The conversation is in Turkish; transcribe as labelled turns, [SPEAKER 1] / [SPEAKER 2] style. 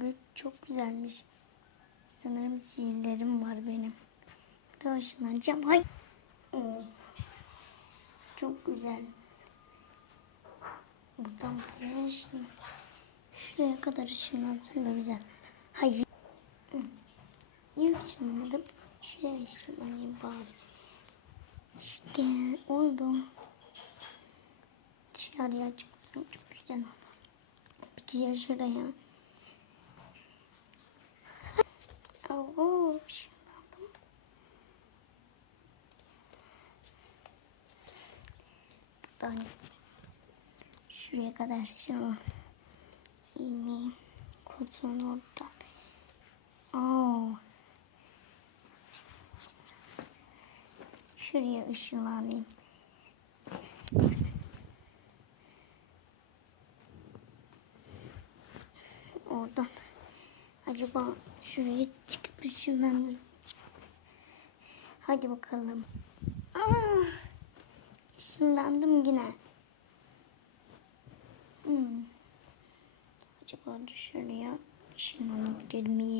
[SPEAKER 1] gü- çok güzelmiş. Sanırım sihirlerim var benim. Burada ışınlanacağım. Hay. Oo. Çok güzel. Buradan buraya ışın. Şuraya kadar ışınlansam da güzel. Hayır. Niye ışınlamadım? Şuraya ışınlanayım bari. İşte oldu. Dışarıya çıksam çok güzel olur. Peki ya şuraya? Oo, ışınlandım. Buradan şuraya kadar şunu iğneyi kutunun orada. Oo. Şuraya ışınlanayım. Oradan. Acaba şuraya çıkıp ışınlanırım. Hadi bakalım. Aa, ışınlandım yine. Hmm. Acaba dışarıya ışınlanabilir miyim?